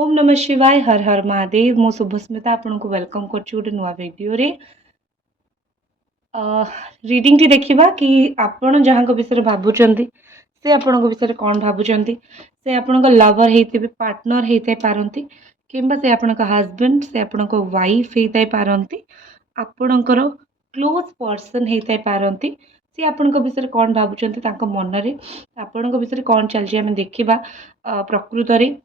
ओम नमः शिवाय हर हर महादेव मो शुभस्मिता आपन को वेलकम करछु गोटे नुआ वीडियो रे रीडिंग टी देखिबा कि आपण जहां को विषय भाबुचंती से आपण को विषय कोन भाबुचंती से आपण को लवर हेतिबे पार्टनर हेतै पारंती किंबा से आपण को हस्बैंड से आपण को वाइफ हेतै पारंती आपणकर क्लोज पर्सन हेतै पारंती से आपण को विषय कोन भाबुचंती तांको मन रे आपण को विषय कोन चलजी हम देखिबा प्रकृत रे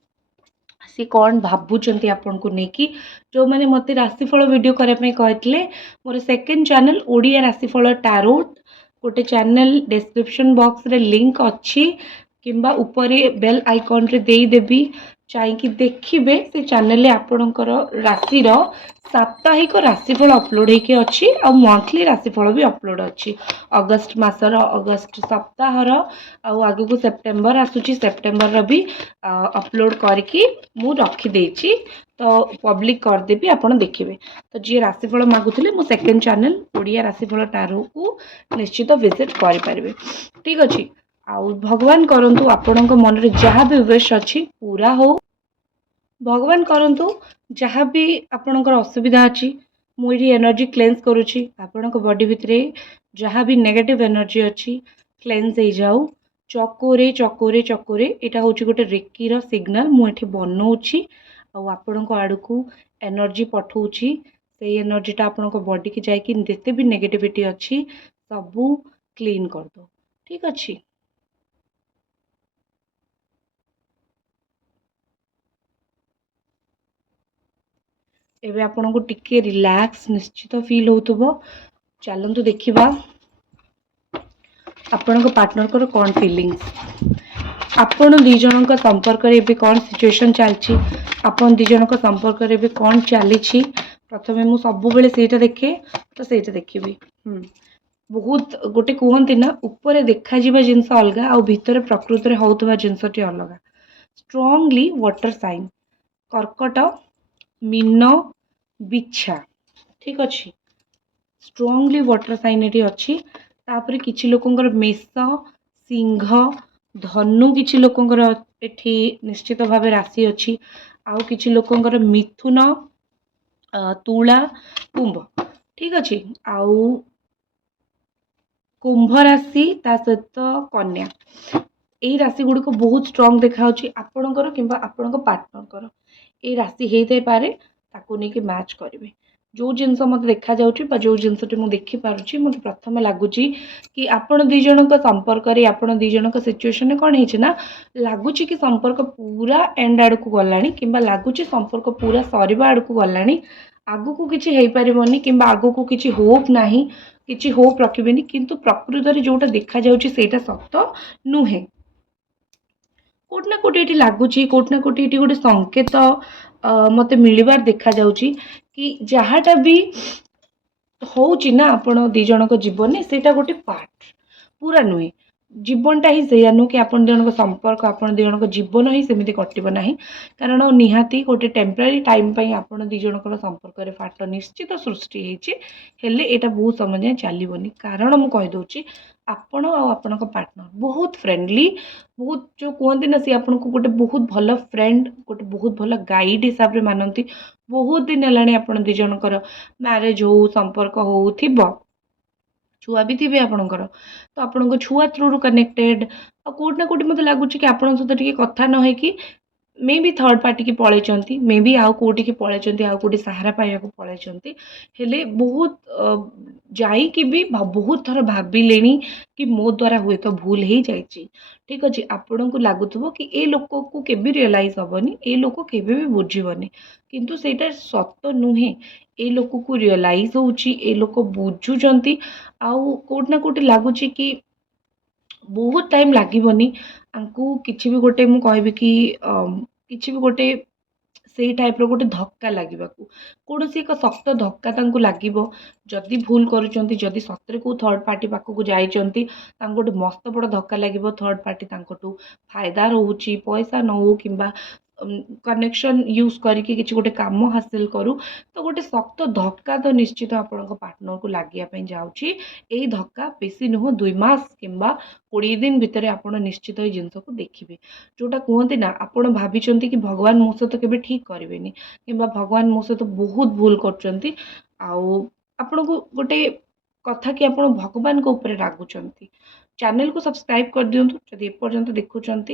सी कौन भावुंट आपन को लेकिन जो मैंने मत राशिफल वीडियो करने कहते मोर सेकेंड चैनल ओडिया राशिफल टारोट गोटे चैनल डिस्क्रिप्शन बॉक्स रे लिंक अच्छी किंबा ऊपरे बेल आइकन रे दे देबी चाहिए देखिए से चैनल आपणकर राशि साप्ताहिक राशिफल अपलोड होके अच्छी आ मंथली राशिफल भी अपलोड अच्छी अगस्त मासर अगस्त सप्ताहर आग को सेप्टेम्बर आसूची सेप्टेम्बर भी अपलोड करके मु रखीदे तो पब्लिक करदेवी आपड़ देखिए तो जी राशिफल मागुले मो सेकेंड चैनल ओडिया राशिफल टारो को निश्चित विजिट करें ठीक अच्छे आउ भगवान करंतु आपण मन में जहाँ भी विश अच्छी पूरा हो भगवान करंतु जहाँ भी आपणकर असुविधा अच्छी मुझे एनर्जी क्लेंस करुच्ची आपण बॉडी भितर जहाँ भी नेगेटिव एनर्जी अच्छी क्लेंस हो जाऊ चकोरे चकोरे चकोरे यहाँ हूँ गोटे रेकीर सिग्नाल मुझे बनाऊँगी आपण आड़ को एनर्जी पठाऊँगी से एनर्जीटा आपण बॉडी की जाकि जिते भी नेगेटिविटी अच्छी सबू क्लीन कर दो ठीक अच्छे एबे आपण को टिके रिलैक्स निश्चित फील होतबो चलंतु देखिबा आपण को पार्टनर को कौन फीलिंग्स आपण दी जन का संपर्क रे भी कौन सिचुएशन चलची आपण दी जन का संपर्क रे भी कौन चली प्रथमे मु सब बेले सेटा देखे तो सेटा देखिबी बहुत गोटे कहते ना ऊपर देखा जिबा जिंस अलग आ भितर प्रकृति रे होतबा जिंसटी अलग स्ट्रांगली वाटर साइन कर्कट मीन बिछा ठीक अच्छे स्ट्रांगली वाटर साइन ये अच्छी तापर किछि लोकंकर मेष सिंह धनु किछि लोकंकर एठी निश्चित भाव राशि अच्छी आउ किछि लोकंकर मिथुन तुला कुंभ ठीक अच्छे आउ कुंभ राशि ता सहित कन्या यही राशि गुड़िक बहुत स्ट्रांग देखा आपणकर कि आपण पार्टनर ये राशि होते पारे ताकू नहीं मैच करेंगे जो जिनस मत देखा जा जो जिनसटी मुझे देखिपुची मत प्रथम लगुच कि आपण दी जन संपर्क आपण दी जन सिचुएशन कौन है लगुच कि संपर्क पूरा एंड आड़ को गला कि लगुच संपर्क पूरा सरीबा आड़ को गला आगु को किसी हो पारनि कि आगु को किसी होप ना किसी होप रखिबेनि किंतु प्रकृत में जोटा देखा जाटा सत नुहे कोटना कोटी ये लगुच कोटना कोटी ये गोटे संकेत मत मिलबार देखा जाउची कि जहाँटा भी होउची ना आपण दी जन जीवन सेटा गोटे पार्ट पूरा नुहे जीवनटा ही से नुह कि आपण जन संपर्क आपण दी जन जीवन ही सेमती कटिब ना कारण निहाती गोटे टेम्पररी टाइम आपण दी जन संपर्क फाट निश्चित सृष्टि हेले एटा बहुत समय जाए चलबनी कारण मुझे कहीदे आपण आपण पार्टनर बहुत फ्रेंडली बहुत जो कहते ना सी आपन को गोटे बहुत भल फ्रेंड गोटे बहुत भल गाइड हिसाब से मानती बहुत दिन है आपण दी जनकर मैरिज हो संपर्क हो थी छुआ भी थे आपणकर तो आपण छुआ थ्रू रू कनेक्टेड और कोट ना कोटी मत लगुच कि आपण सहित टिके कथा न कि मे भी थर्ड पार्टी की पलैंती मे भी आउ कौटी की पलैंती आउ कौटी सहारा पाइबा पलैंती हेले बहुत जाइकी भी बहुत थर भाविले कि मो द्वारा हुए तो भूल हो जाइए ठीक अच्छे आपण को लगुव कि ए लोक को केबे रियलाइज हेनी ए लोक केबे भी बुझीबनी किंतु सेटा सत नुहे ए लोक को रियलाइज होची ए लोक बुझुचंती आउ कोट ना कोटी लगुच कि बहुत टाइम लगभग आंकु किसी भी गोटे मु कहबी कि किसी भी गोटे से टाइप रो गोटे धक्का लगे कौन सी एक शक्त धक्का तांकु लागिबो जदि भूल करूचंती जदि सतरे को थर्ड पार्टी पाखक जाइचंती गोटे मस्त बड़ धक्का लगे थर्ड पार्टी तांकटू फायदा रोची पैसा न हो कि कनेक्शन यूज करके किसी गोटे काम हासिल करूँ तो गोटे शक्त धक्का तो निश्चित आपण पार्टनर को लगे जाऊँगी। यही धक्का बेसी नुह 2 मास किंबा 20 दिन भितर आप निश्चित ये जिनस को देखिए जोटा कहते ना आपण भाभी कि भगवान मो सहित केवे ठीक करेंगे कि भगवान मो सहित बहुत भूल कर आपण को गोटे कथा कि आप भगवान को ऊपर रागुंट। चैनल को सब्सक्राइब कर दिंतु जदि एपर्यंत देखुंट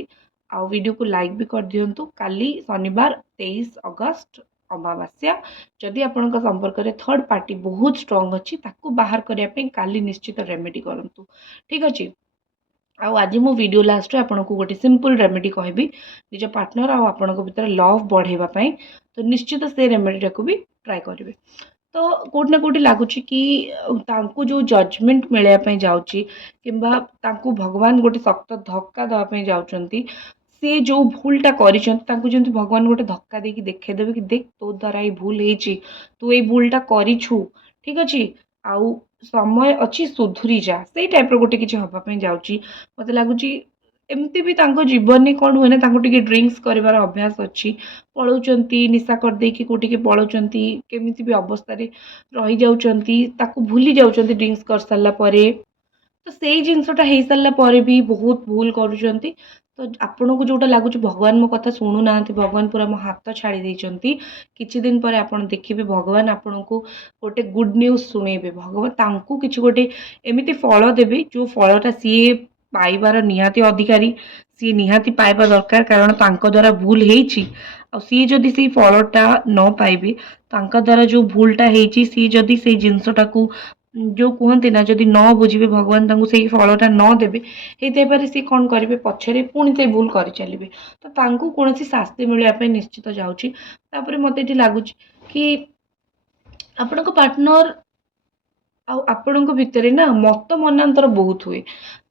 आउ वीडियो को लाइक भी कर दिंतु। काली शनिवार 23 अगस्त अमावास्या जदि आपण संपर्क में थर्ड पार्टी बहुत स्ट्रांग अच्छी ताकू बाहर करने काली निश्चित रेमेडी करंतु। ठीक अच्छे आउ आज मो वीडियो लास्ट आपन को गोटे सिंपल रेमेडी कहबी निज पार्टनर आउ आपण भीतर लव बढ़ाई तो निश्चित से रेमेडी को भी ट्राई करेंगे। तो कोट ना कोटी लगुच कि तांको जो जजमेंट मिलने जाऊँगी किंबा तांको भगवान गोटे शक्त धक्का देवाई जाऊँच सी जो भूलटा कर भगवान गोटे धक्का दे देखेदेवे कि देख तो द्वारा ये भूल होती तू ये भूलटा करू ठीक अच्छे आउ समय अच्छी सुधुरी जा से टाइप गोटे किसी हाँपाई जाऊँगी मत लगुच एमती भी जीवन में कौन हुए ना टे ड्रिंक्स कर अभ्यास अच्छी पलाउंट निशा करदे कौटी पलाउंट केमी भी अवस्था रही जाऊँच भूली जाऊँच ड्रिंक्स कर सारापर तो से जिनसटा हो सारापर भी बहुत भूल करुँच। तो आपन को जोटा लगुच भगवान मो कथा शुणु ना भगवान पूरा मो हाथ छाड़ी देइचंती किछि दिन पर आपन देखिबे भगवान आपन को गोटे गुड न्यूज सुनेबे भगवान तांको किछि गोटे एमिति फल देबे जो फलटा सी पाइबार निहाती अधिकारी सी निहाती पाइबा दरकार कारण तांको द्वारा भूल हेइछि आ सी जदि से फलटा न पाइबे तांका द्वारा जो भूलटा हेइछि सी जदि से जिनसटाकू जो कहते ना जदि न बुझे भगवान तांको से फलटा न देबे हेतु सी कौन करेंगे पछरे पुणी से भूल कर चलिए तो तांको कौन शास्ति मिलने निश्चित जाऊँगी। मत ये लगुच कि आपण पार्टनर आपण भितर ना मत मनांतर बहुत हुए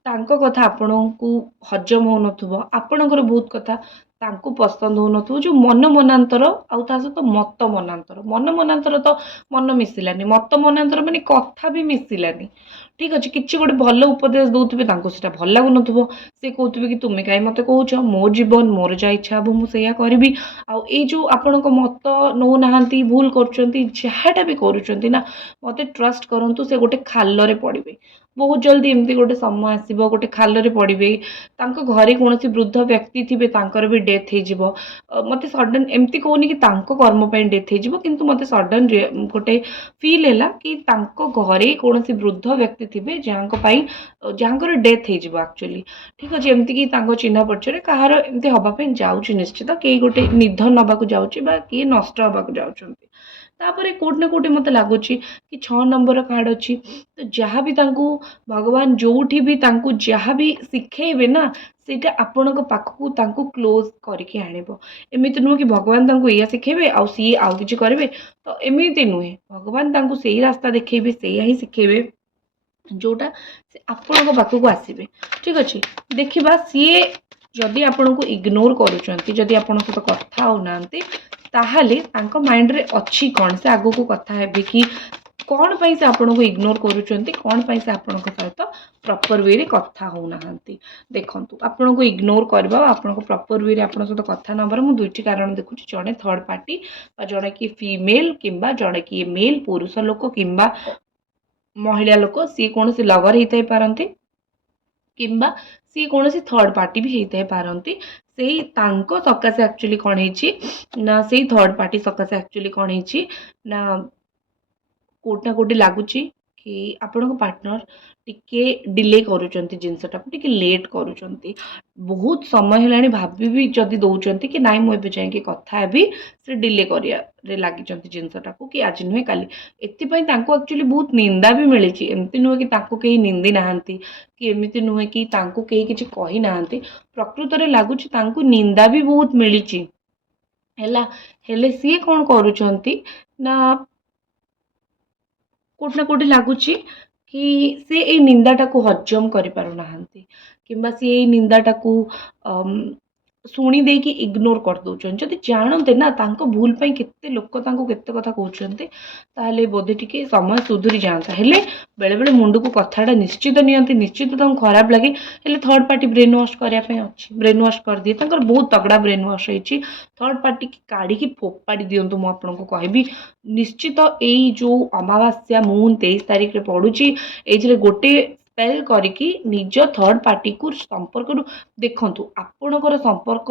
तांको कथा आपण को हजम हो नथुबो आपणकर बहुत कथा तांको पसंद हो नथुबो जो मन मनांतर आउ ता सहित मत मनांतर तो मन मिसिलानी मत मनांतर माने कथा भी मिसिलानी ठीक अच्छे किसी गोटे भल उपदेश दौथे से भल लगुन से कहते कि तुम्हें कहीं मत कौच मो जीवन मोर जहाँ इच्छा हे मुझे करी आउ जो आपण मत नौ ना भूल करा भी करुँच मत ट्रस्ट करूँ से गोटे खाल पड़े बहुत जल्दी एमती गोटे समय आसो गोटे खाल पड़े घरे कौन वृद्ध व्यक्ति थे भी डेथ हो मत सडन एमती कहूनी कि कर्म डेथ हो किंतु मत सडन गोटे फील है कि घरे कौन वृद्ध व्यक्ति थे जहाँ डेथ हो एक्चुअली ठीक अच्छे एमती कि चिन्ह परिचय कहार एमती हाँपाई जाऊँगी निश्चित कई गोटे निधन नाक जाऊँगी किए नष्ट हाँक जाऊँ तापर कोट ना कोटे मत लगुच कि 6 नंबर कार्ड अच्छी तो जहाँ भी भगवान जोठी भी जहाँ भी शिखेबे ना सेटा आपण पाखक क्लोज करके आनिब एमती नुह कि भगवान या शिखेबे आउ सी आउ किछि करेंगे तो एमती नुहे भगवान से रास्ता देखेबे से ही शिखेबे जोटा आपण पाखक आसबे ठीक अच्छे देखा सी जदि आपण को इग्नोर करुँच जदि आपण सहित कथा होना ताहले माइंड रे अच्छी कौन से आगो को कथा है कि कौन पाई से आपण को इग्नोर करुँच कौन पाई से आपण सहित प्रॉपर वे रे कथा होना देखु आपण को इग्नोर करबा आपण को प्रॉपर वे रे आपण सहित कथा नंबर मु दुईटी कारण देखुची जड़े थर्ड पार्टी जड़े कि फीमेल किंबा जड़े कि मेल पुरुष लोक किंबा महिला लोक सी कौन से लवर होता पारती किंबा सी कौन सी थर्ड पार्टी भी होता पारती से सकाशे एक्चुअली कौन ना से थर्ड पार्टी सकाशे एक्चुअली कौन ना कोट ना कोटी लगुच कि आपण पार्टनर टिके डिले करुँच जिनसटा टिके लेट करुँच बहुत समय है भाभी भी जदि दौरान कि नाई मुझे जाए कथा भी से डिले कर लगी जिनसटा को कि आज नुहे काली एपाई एक्चुअली बहुत निंदा भी मिली एमती नुहे कि कहीं निंदी ना कि एमती नुहे कि कहीं किसी कही ना प्रकृत में लगुच निंदा भी बहुत मिली हेले सी कौन करुँच ना कोट ना कोटी लगुच कि से ए निंदाटा को हजम कर पारना कि सी निंदाटा को ଶୁଣି ଦେଇକି ଇଗ୍ନୋର କରିଦେଉଛନ୍ତି। ଯଦି ଜାଣନ୍ତେ ନା ତାଙ୍କ ଭୁଲ ପାଇଁ କେତେ ଲୋକ ତାଙ୍କୁ କେତେ କଥା କହୁଛନ୍ତି, ତାହେଲେ ବୋଧେ ଟିକେ ସମୟ ସୁଧୁରି ଯାଆନ୍ତା। ହେଲେ ବେଳେବେଳେ ମୁଣ୍ଡକୁ କଥାଟା ନିଶ୍ଚିତ ନିଅନ୍ତି, ନିଶ୍ଚିତ ତାଙ୍କୁ ଖରାପ ଲାଗେ। ହେଲେ ଥର୍ଡ ପାର୍ଟି ବ୍ରେନ୍ ୱାଶ୍ କରିବା ପାଇଁ ଅଛି, ବ୍ରେନ୍ ୱାଶ୍ କରିଦିଏ। ତାଙ୍କର ବହୁତ ତଗଡ଼ା ବ୍ରେନ୍ ୱାଶ୍ ହେଇଛି। ଥର୍ଡ ପାର୍ଟି କାଢ଼ିକି ଫୋପାଡ଼ି ଦିଅନ୍ତୁ, ମୁଁ ଆପଣଙ୍କୁ କହିବି। ନିଶ୍ଚିତ ଏଇ ଯେଉଁ ଅମାବାସ୍ୟା ମୁନ୍ 23 ତାରିଖରେ ପଡ଼ୁଛି, ଏଇଥିରେ ଗୋଟେ ସ୍ପେଲ୍ କରିକି ନିଜ ଥର୍ଡ ପାର୍ଟିକୁ ସମ୍ପର୍କରୁ ଦେଖନ୍ତୁ। ଆପଣଙ୍କର ସମ୍ପର୍କ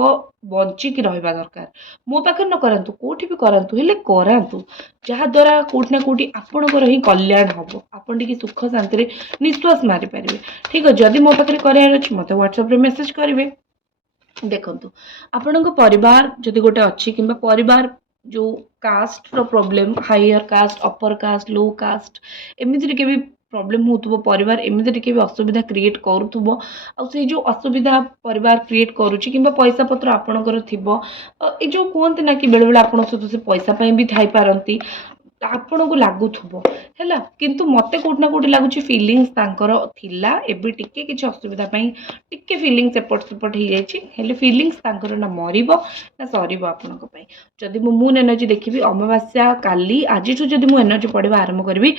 ବଞ୍ଚିକି ରହିବା ଦରକାର। ମୋ ପାଖରେ ନ କରାନ୍ତୁ, କୋଉଠି ବି କରାନ୍ତୁ, ହେଲେ କରାନ୍ତୁ ଯାହାଦ୍ୱାରା କୋଉଠି ନା କୋଉଠି ଆପଣଙ୍କର ହିଁ କଲ୍ୟାଣ ହେବ। ଆପଣ ଟିକେ ସୁଖ ଶାନ୍ତିରେ ନିଶ୍ୱାସ ମାରିପାରିବେ। ଠିକ୍ ଅଛି, ଯଦି ମୋ ପାଖରେ କରିବାର ଅଛି ମୋତେ ହ୍ୱାଟ୍ସଆପ୍ରେ ମେସେଜ୍ କରିବେ। ଦେଖନ୍ତୁ, ଆପଣଙ୍କ ପରିବାର ଯଦି ଗୋଟେ ଅଛି, କିମ୍ବା ପରିବାର ଯେଉଁ କାଷ୍ଟର ପ୍ରୋବ୍ଲେମ୍, ହାଇୟର କାଷ୍ଟ, ଅପର କାଷ୍ଟ, ଲୋ କାଷ୍ଟ, ଏମିତି ଟିକେ ବି ପ୍ରୋବ୍ଲେମ୍ ହେଉଥିବ, ପରିବାର ଏମିତି ଟିକେ ବି ଅସୁବିଧା କ୍ରିଏଟ୍ କରୁଥିବ, ଆଉ ସେଇ ଯେଉଁ ଅସୁବିଧା ପରିବାର କ୍ରିଏଟ୍ କରୁଛି, କିମ୍ବା ପଇସା ପତ୍ର ଆପଣଙ୍କର ଥିବ, ଏ ଯେଉଁ କୁହନ୍ତି ନା କି ବେଳେବେଳେ ଆପଣଙ୍କ ସହିତ ସେ ପଇସା ପାଇଁ ବି ଥାଇପାରନ୍ତି, ଆପଣଙ୍କୁ ଲାଗୁଥିବ ହେଲା। କିନ୍ତୁ ମୋତେ କୋଉଠି ନା କୋଉଠି ଲାଗୁଛି ଫିଲିଙ୍ଗସ୍ ତାଙ୍କର ଥିଲା, ଏବେ ଟିକେ କିଛି ଅସୁବିଧା ପାଇଁ ଟିକେ ଫିଲିଙ୍ଗସ୍ ଏପଟ ସେପଟ ହେଇଯାଇଛି। ହେଲେ ଫିଲିଙ୍ଗସ୍ ତାଙ୍କର ନା ମରିବ ନା ସରିବ ଆପଣଙ୍କ ପାଇଁ। ଯଦି ମୁଁ ମୁନ୍ ଏନର୍ଜି ଦେଖିବି, ଅମାବାସ୍ୟା କାଲି, ଆଜିଠୁ ଯଦି ମୁଁ ଏନର୍ଜି ପଢ଼ିବା ଆରମ୍ଭ କରିବି,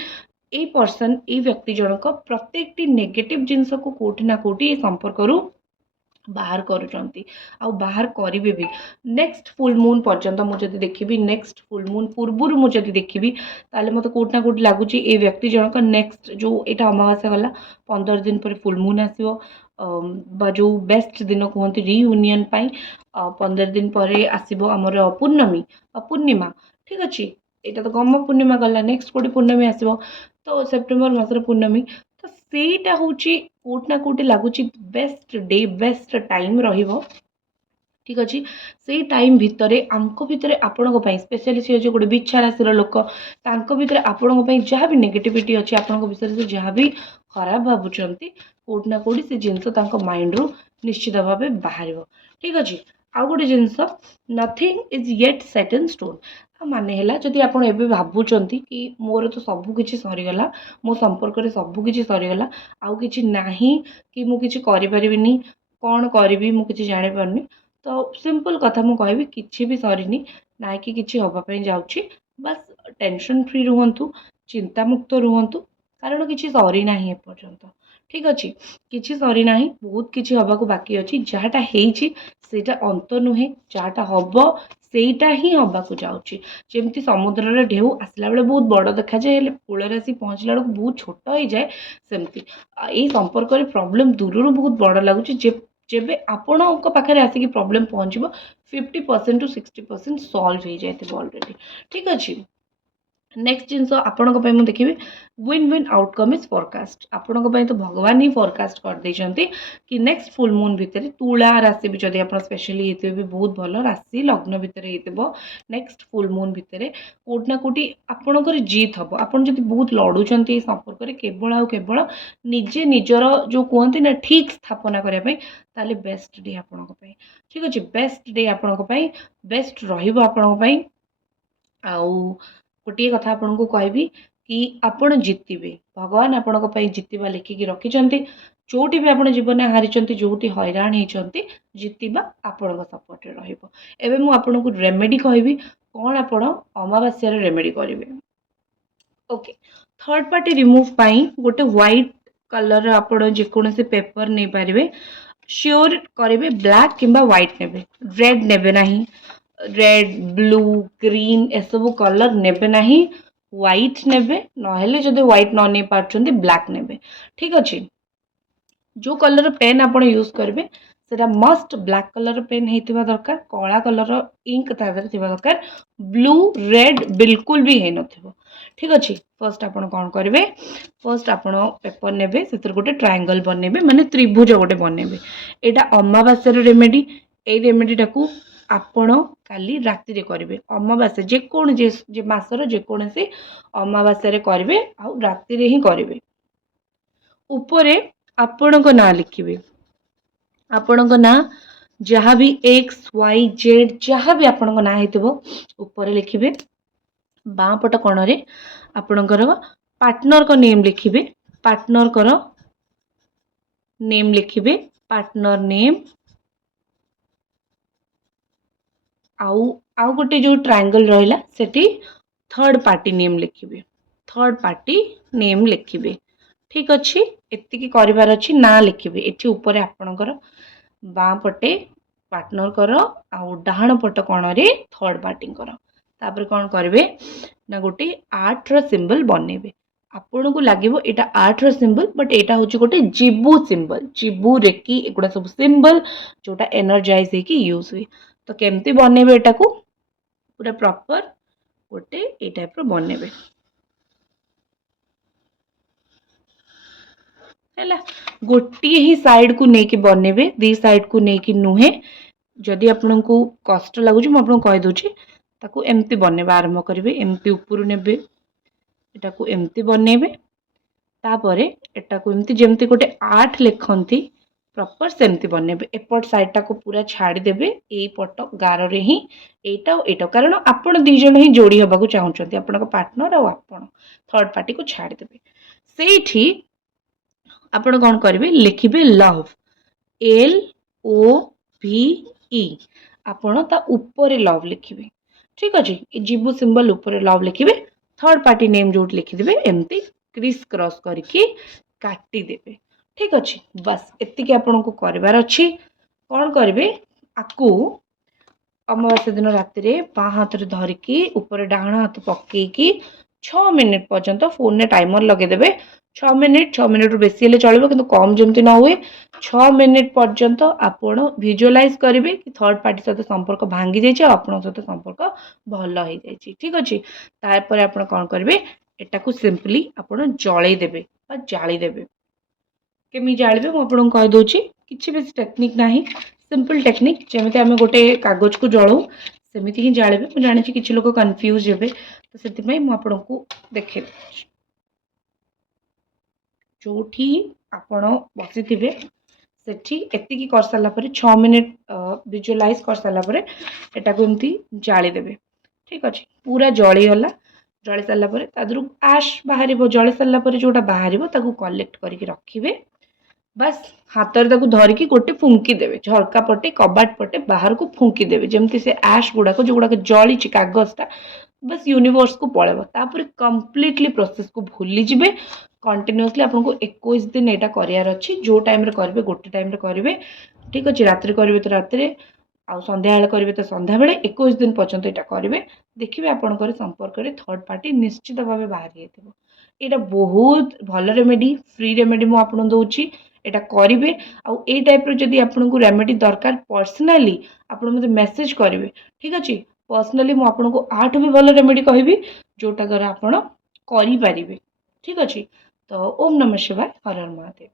ଏଇ ପର୍ସନ୍, ଏଇ ବ୍ୟକ୍ତି ଜଣକ ପ୍ରତ୍ୟେକଟି ନେଗେଟିଭ୍ ଜିନିଷକୁ କୋଉଠି ନା କୋଉଠି ଏ ସମ୍ପର୍କରୁ ବାହାର କରୁଛନ୍ତି, ଆଉ ବାହାର କରିବେ ବି। ନେକ୍ସଟ ଫୁଲ୍ ମୁନ୍ ପର୍ଯ୍ୟନ୍ତ ମୁଁ ଯଦି ଦେଖିବି, ନେକ୍ସଟ ଫୁଲ୍ ମୁନ୍ ପୂର୍ବରୁ ମୁଁ ଯଦି ଦେଖିବି, ତାହେଲେ ମୋତେ କୋଉଠି ନା କୋଉଠି ଲାଗୁଛି ଏ ବ୍ୟକ୍ତି ଜଣକ ନେକ୍ସଟ ଯେଉଁ ଏଇଟା ଅମାବାସ୍ୟା ଗଲା, 15 ଦିନ ପରେ ଫୁଲ୍ ମୁନ୍ ଆସିବ, ବା ଯେଉଁ ବେଷ୍ଟ ଦିନ କୁହନ୍ତି ରିୟୁନିୟନ୍ ପାଇଁ, 15 ଦିନ ପରେ ଆସିବ ଆମର ପୂର୍ଣ୍ଣିମା। ଠିକ୍ ଅଛି, ଏଇଟା ତ ଗହ୍ମା ପୂର୍ଣ୍ଣିମା ଗଲା, ନେକ୍ସଟ କୋଉଠି ପୂର୍ଣ୍ଣମୀ ଆସିବ, ତ ସେପ୍ଟେମ୍ବର ମାସରେ ପୂର୍ଣ୍ଣମୀ। ତ ସେଇଟା ହେଉଛି କୋଉଠି ନା କୋଉଠି ଲାଗୁଛି ବେଷ୍ଟ ଡେ, ବେଷ୍ଟ ଟାଇମ୍ ରହିବ। ଠିକ୍ ଅଛି, ସେଇ ଟାଇମ୍ ଭିତରେ ଆଙ୍କ ଭିତରେ ଆପଣଙ୍କ ପାଇଁ ସ୍ପେଶାଲି ସେ ଯେଉଁ ଗୋଟେ ବିଛା ରାଶିର ଲୋକ, ତାଙ୍କ ଭିତରେ ଆପଣଙ୍କ ପାଇଁ ଯାହା ବି ନେଗେଟିଭିଟି ଅଛି, ଆପଣଙ୍କ ବିଷୟରେ ସେ ଯାହା ବି ଖରାପ ଭାବୁଛନ୍ତି, କୋଉଠି ନା କୋଉଠି ସେ ଜିନିଷ ତାଙ୍କ ମାଇଣ୍ଡରୁ ନିଶ୍ଚିତ ଭାବେ ବାହାରିବ। ଠିକ୍ ଅଛି, ଆଉ ଗୋଟେ ଜିନିଷ, Nothing is yet set in stone. ମାନେ ହେଲା, ଯଦି ଆପଣ ଏବେ ଭାବୁଛନ୍ତି କି ମୋର ତ ସବୁ କିଛି ସରିଗଲା, ମୋ ସମ୍ପର୍କରେ ସବୁ କିଛି ସରିଗଲା, ଆଉ କିଛି ନାହିଁ, କି ମୁଁ କିଛି କରିପାରିବିନି, କ'ଣ କରିବି ମୁଁ କିଛି ଜାଣିପାରୁନି, ତ ସିମ୍ପଲ୍ କଥା ମୁଁ କହିବି, କିଛି ବି ସରିନି, ନା କି କିଛି ହେବା ପାଇଁ ଯାଉଛି। ବାସ୍ ଟେନସନ୍ ଫ୍ରି ରୁହନ୍ତୁ, ଚିନ୍ତାମୁକ୍ତ ରୁହନ୍ତୁ, କାରଣ କିଛି ସରିନାହିଁ ଏପର୍ଯ୍ୟନ୍ତ। ଠିକ୍ ଅଛି, କିଛି ସରିନାହିଁ, ବହୁତ କିଛି ହେବାକୁ ବାକି ଅଛି। ଯାହାଟା ହେଇଛି ସେଇଟା ଅନ୍ତ ନୁହେଁ, ଯାହାଟା ହେବ ସେଇଟା ହିଁ ହେବାକୁ ଯାଉଛି। ଯେମିତି ସମୁଦ୍ରର ଢେଉ ଆସିଲା ବେଳେ ବହୁତ ବଡ଼ ଦେଖାଯାଏ, ହେଲେ କୂଳରେ ଆସି ପହଞ୍ଚିଲା ବେଳକୁ ବହୁତ ଛୋଟ ହେଇଯାଏ, ସେମିତି ଏଇ ସମ୍ପର୍କରେ ପ୍ରୋବ୍ଲେମ୍ ଦୂରରୁ ବହୁତ ବଡ଼ ଲାଗୁଛି। ଯେବେ ଆପଣଙ୍କ ପାଖରେ ଆସିକି ପ୍ରୋବ୍ଲେମ୍ ପହଞ୍ଚିବ, 50% ଟୁ 60% ସଲ୍ଭ ହେଇଯାଇଥିବ ଅଲରେଡ଼ି। ଠିକ୍ ଅଛି, ନେକ୍ସଟ ଜିନିଷ ଆପଣଙ୍କ ପାଇଁ ମୁଁ ଦେଖିବି, win win outcome is forecast. ଆପଣଙ୍କ ପାଇଁ ତ ଭଗବାନ ହିଁ ଫୋରକାଷ୍ଟ କରିଦେଇଛନ୍ତି କି ନେକ୍ସଟ ଫୁଲ୍ ମୁନ୍ ଭିତରେ, ତୁଳା ରାଶି ବି ଯଦି ଆପଣ ସ୍ପେଶାଲି ହେଇଥିବେ ବି ବହୁତ ଭଲ, ରାଶି ଲଗ୍ନ ଭିତରେ ହେଇଥିବ, ନେକ୍ସଟ ଫୁଲ୍ ମୁନ୍ ଭିତରେ କୋଉଠି ନା କୋଉଠି ଆପଣଙ୍କର ଜିତ୍ ହେବ। ଆପଣ ଯଦି ବହୁତ ଲଢ଼ୁଛନ୍ତି ଏ ସମ୍ପର୍କରେ, କେବଳ ଆଉ କେବଳ ନିଜେ ନିଜର ଯେଉଁ କୁହନ୍ତି ନା ଠିକ୍ ସ୍ଥାପନା କରିବା ପାଇଁ, ତାହେଲେ ବେଷ୍ଟ ଡେ ଆପଣଙ୍କ ପାଇଁ। ଠିକ୍ ଅଛି, ବେଷ୍ଟ ଡେ ଆପଣଙ୍କ ପାଇଁ, ବେଷ୍ଟ ରହିବ ଆପଣଙ୍କ ପାଇଁ। ଆଉ ଗୋଟିଏ କଥା ଆପଣଙ୍କୁ କହିବି କି ଆପଣ ଜିତିବେ, ଭଗବାନ ଆପଣଙ୍କ ପାଇଁ ଜିତିବା ଲେଖିକି ରଖିଛନ୍ତି। ଯୋଉଠି ବି ଆପଣ ଜୀବନରେ ହାରିଛନ୍ତି, ଯୋଉଠି ହଇରାଣ ହେଇଛନ୍ତି, ଜିତିବା ଆପଣଙ୍କ ସପୋର୍ଟରେ ରହିବ। ଏବେ ମୁଁ ଆପଣଙ୍କୁ ରେମେଡି କହିବି, କ'ଣ ଆପଣ ଅମାବାସ୍ୟାରେ ରେମେଡି କରିବେ। ଓକେ, ଥର୍ଡ ପାର୍ଟି ରିମୁଭ୍ ପାଇଁ ଗୋଟେ ହ୍ୱାଇଟ୍ କଲର୍ର ଆପଣ ଯେକୌଣସି ପେପର ନେଇପାରିବେ। ସିଓର କରିବେ ବ୍ଲାକ୍ କିମ୍ବା ହ୍ୱାଇଟ୍ ନେବେ, ରେଡ୍ ନେବେ ନାହିଁ। ରେଡ୍, ବ୍ଲୁ, ଗ୍ରୀନ୍ ଏସବୁ କଲର୍ ନେବେ ନାହିଁ, ହ୍ୱାଇଟ୍ ନେବେ। ନହେଲେ ଯଦି ହ୍ୱାଇଟ୍ ନ ନେଇ ପାରୁଛନ୍ତି, ବ୍ଲାକ୍ ନେବେ। ଠିକ୍ ଅଛି, ଯେଉଁ କଲର୍ର ପେନ୍ ଆପଣ ୟୁଜ୍ କରିବେ ସେଟା ମଷ୍ଟ ବ୍ଲାକ୍ କଲର୍ର ପେନ୍ ହେଇଥିବା ଦରକାର, କଳା କଲର୍ର ଇଙ୍କ ତା ଦେହରେ ଥିବା ଦରକାର, ବ୍ଲୁ ରେଡ୍ ବିଲକୁଲ ବି ହେଇନଥିବ। ଠିକ୍ ଅଛି, ଫର୍ଷ୍ଟ ଆପଣ କ'ଣ କରିବେ, ଫର୍ଷ୍ଟ ଆପଣ ପେପର ନେବେ, ସେଥିରେ ଗୋଟେ ଟ୍ରାୟାଙ୍ଗଲ ବନେଇବେ, ମାନେ ତ୍ରିଭୁଜ ଗୋଟେ ବନେଇବେ। ଏଇଟା ଅମାବାସ୍ୟାର ରେମେଡି। ଏଇ ରେମେଡିଟାକୁ ଆପଣ କାଲି ରାତିରେ କରିବେ। ଅମାବାସ୍ୟା ଯେ ମାସର ଯେକୌଣସି ଅମାବାସ୍ୟାରେ କରିବେ, ଆଉ ରାତିରେ ହିଁ କରିବେ। ଉପରେ ଆପଣଙ୍କ ନାଁ ଲେଖିବେ, ଆପଣଙ୍କ ନାଁ ଯାହା ବି XYZ ଯାହା ବି ଆପଣଙ୍କ ନାଁ ହେଇଥିବ ଉପରେ ଲେଖିବେ। ବାଁ ପଟ କୋଣରେ ଆପଣଙ୍କର ପାର୍ଟନରଙ୍କ ନେମ୍ ଲେଖିବେ, ପାର୍ଟନରଙ୍କର ନେମ୍ ଲେଖିବେ, ପାର୍ଟନର ନେମ୍, आउ आउ गोटे जो ट्रायंगल रहिला सेठी थर्ड पार्टी नेम लिखिबे, थर्ड पार्टी नेम लिखिबे। ठीक अच्छे, एतिकी करिवार अछि ना लिखिबे। एठी ऊपर आपणकर बाँ पटे पार्टनर कर आउ डाहाण पट कोणरे थर्ड पार्टी कर। तापर कौन करेंगे ना गोटे आर्ट रो सिंबल बनेबे। आपन को लागिवो एटा आर्ट रो सिंबल बट एटा होची गोटे जिबू सिंबल। जिबू रेकी एगुडा सब सिंबल जोटा एनर्जाइज हेकी यूज हुए। तो केमती बनेबे एटा को पूरा प्रॉपर गोटे ए टाइप रो बनेबे। हैला गोटे ही साइड को नेकी बनेबे, दी साइड को नेकी नुहे। जदि आपन को कष्ट लागुची म आपन कहि दोची ताकू एमती बनेबा आरंभ करिवे। एमती ऊपर नेबे, एटा को एमती बनेबे। तापरे एटा को एमती जेमती गोटे 8 लिखंती प्रॉपर सेमती बनेबे। एपट साइड टा को पूरा छाड़ी देबे एई पट गार रे ही एटा एटा, कारण आपण दी जण ही जोड़ी हबा को चाहुचंती, आपण को पार्टनर और आपण थर्ड पार्टी को छाड़ी देबे। सेठी आपण कोन करिवे लिखिबे लव, एल ओ भी ई। आपण ता ऊपर लव लिखिबे। ठीक अछि, ए जिबू सिंबल ऊपर लव लिखिबे। थर्ड पार्टी नेम जोट लिखिदेबे एमती क्रिस क्रॉस करके काटी देबे। ठीक अछि, बस एतिके आपण को करबार अछि। कोन करबे आकू अमावास्या दिन राति रे बाँ हाथ रे धरिकी ऊपर डाहाण हाथ पकेकी 6 मिनिट पर्यंत फोन ने टाइमर लगे देबे। 6 मिनिट रु बेसी हेले चलिबो किंतु कम जेमती ना हुए। 6 मिनिट पर्यंत आपण विजुअलाइज करिवे कि थर्ड पार्टी सहित संपर्क भांगी जाइछि और आपण सहित संपर्क भल हो जाइछि। ठीक अछि, तापर आपण कोन करबे एटा को सिंपली आपण जळै देबे बा जाळी देबे। केमी जाळिबे म आपण कहि दोछि, किछि भी टेक्निक नाही, सिंपल टेक्निक। जेमिति आमे गोटे कागज को जळू सेमिति ही जाळिबे। म जानि छि किछि लोक कंफ्यूज हेबे, तो सेति पई म आपण को देखै दोछि। जोठी आपण बसिथिबे सेठी एतिकी कर साला परे 6 मिनिट विजुअलाइज कर साला परे एटा को एमती जाळी देबे। ठीक अछि, पूरा जळी होला। जळी साला परे तादरु आश बाहरिबो। जळी साला परे जोटा बाहरिबो ताकू कलेक्ट करिके रखिबे। बस हातर ताकू धरिकी गोटे फुंकी देबे, झरका पटे कबाट पटे बाहर को फुंकी देबे। जेमती से आश गुडा को जो गुडा जळी छि कागजटा बस यूनिवर्स को पळेबो। तापर कंप्लीटली प्रोसेस को भूली जिबे। कंटिन्यूअसली आपन को 21 दिन एटा करियार अछि। जो टाइम रे करबे गोटे टाइम रे करबे। ठीक अछि, रात्रि करबे तो रात्रि आ संध्या बेले करबे तो संध्या बेले 21 दिन पर्यंत एटा करबे। देखिबे आपनकर संपर्क रे थर्ड पार्टी निश्चित भाबे बाहर जेतबो। एटा बहुत भल रेमेडी, फ्री रेमेडी मु आपन दोछि। एटा करिवे आ ए टाइप रो जदी आपन को रेमेडी दरकार पर्सनली आपन मते मेसेज करिवे। ठीक अछि, पर्सनली मु आपन को 8 भी भल रेमेडी कहबी जोटा द्वारा आपन करि परिबे। ठीक अछि, तो ओम नमः शिवाय, हर हर महादेव।